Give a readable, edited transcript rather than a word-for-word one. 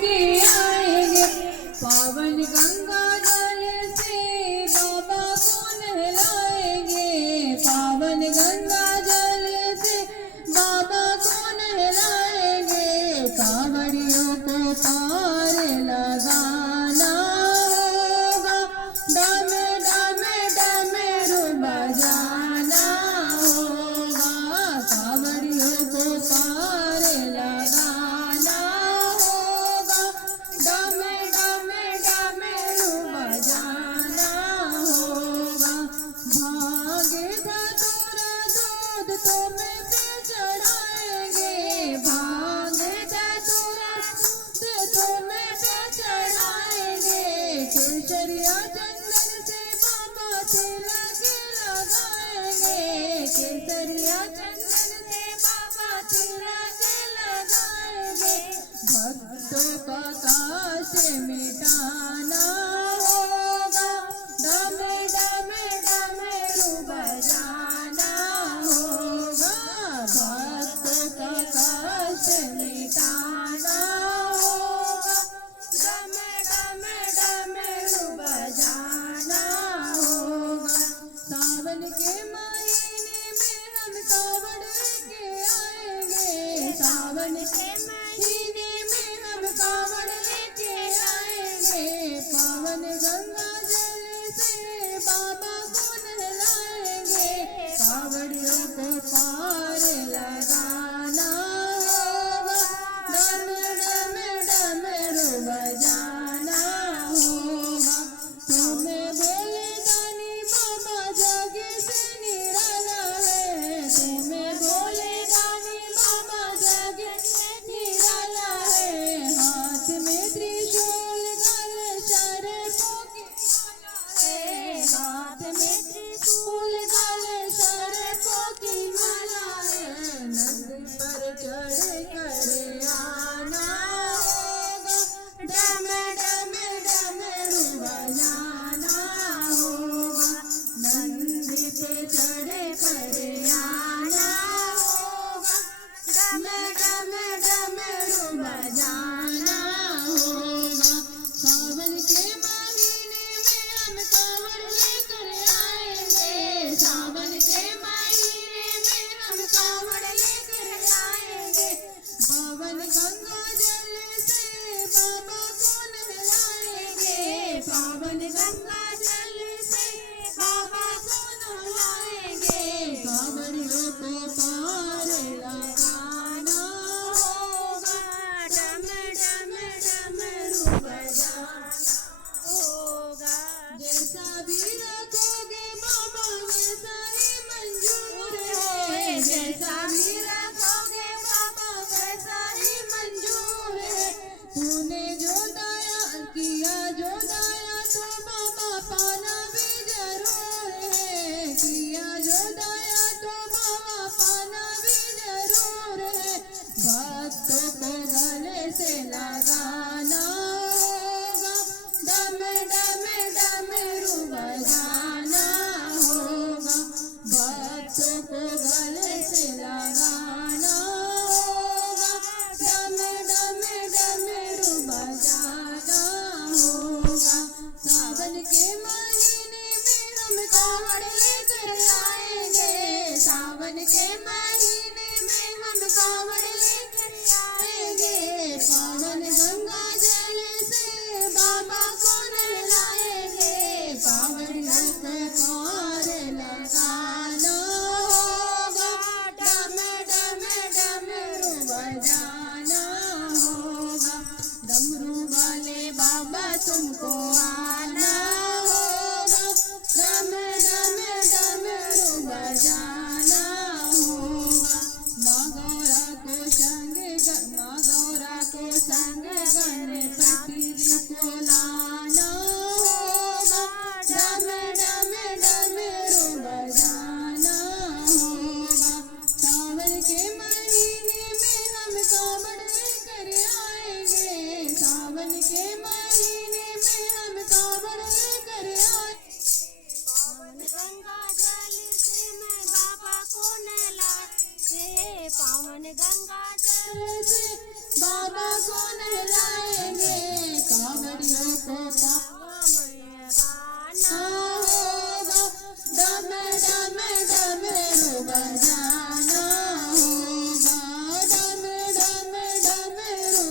लेके आएंगे। पावन गंगा जल से बाबा को नहलाएंगे। पावन गंगा जल से बाबा को नहलाएंगे। कांवड़ियों को पार लगाना होगा, डम डम डमरू बजाना होगा। कांवड़ियों को पार लगाना होगा, डम डम डमरू बजाना होगा। भागे धतूरा दूध तुम्हें पे चढ़ाएंगे। भागे धतूरा दूध तुम्हें पे चढ़ाएंगे। केसरिया चंदन से बाबा तिलक लगाएंगे। केसरिया चंदन से बाबा तिलक लगाएंगे। भक्तों का काश मिटाना होगा, डम डम डमरू बजाना होगा। भक्तों का काश मिटाना होगा, डम डम डमरू बजाना होगा। सावन के महीने में हम कांवड़ लेके आएंगे। सावन के महीने में हम कांवड़ लेके आएंगे। पावन गंगा जल से बाबा को नहलाएंगे। कांवड़ियों को पार लगाना होगा, डम डम डमरू बजाना होगा। तुम्हें बोले दानी बाबा जग से निराला है। तुम्हें बोले दानी बाबा जग से निराला है। हाथ में त्रिशूल गले सर्पों की माला है। हाथ में त्रिशूल गले सर्पों की माला है। नंद पर चढ़ कर आना होगा, डम डम डमरू बजाना होगा। नंद पे चढ़ कर आना होगा, डम डम डमरू बजाना होगा। सावन के महीने में हम कांवड़ लेकर आएंगे। सावन के महीने में हम कांवड़ लेकर आएंगे। पावन गंगा जल से बाबा को नहलाएंगे। पावन गंगा जल से बाबा को नहलाएंगे। कांवड़ियों को पार लगाना होगा, डम डम डमरू बजाना होगा। जैसा भी रखोगे बाबा वैसा ही मंजूर है। जैसा भी रखोगे बाबा वैसा ही मंजूर है। तूने जो दाया किया जो दाया तो बाबा पाना भी जरूर है। किया जो दाया तो बाबा पाना भी जरूर है। भक्तों को गले से लगाना होगा, डम डम डमरू बजाना होगा। भक्तों को गले से लगाना होगा, डम डम डमरू बजाना होगा। सावन के महीने में हम कांवड़ लेकर आएंगे। सावन के महीने में हम कांवड़ लेकर आएंगे। पावन गंगा जल से बाबा को नहलाएंगे। कांवड़ियों को पार लगाना होगा, डम डम डमरू बजाना होगा। डमरू वाले बाबा तुमको आना होगा, डम डम डमरू बजाना होगा। माँ गौरा को संग गणपति जी को लाना होगा, डम डम डमरू बजाना होगा। सावन के महीने में हम कांवड़ लेकर आएंगे। सावन के महीने में हम कांवड़ लेकर आएंगे। पावन गंगा जल से मैं बाबा को नहलाएंगे। पावन गंगा जल से बाबा को नहलाएंगे। डमरू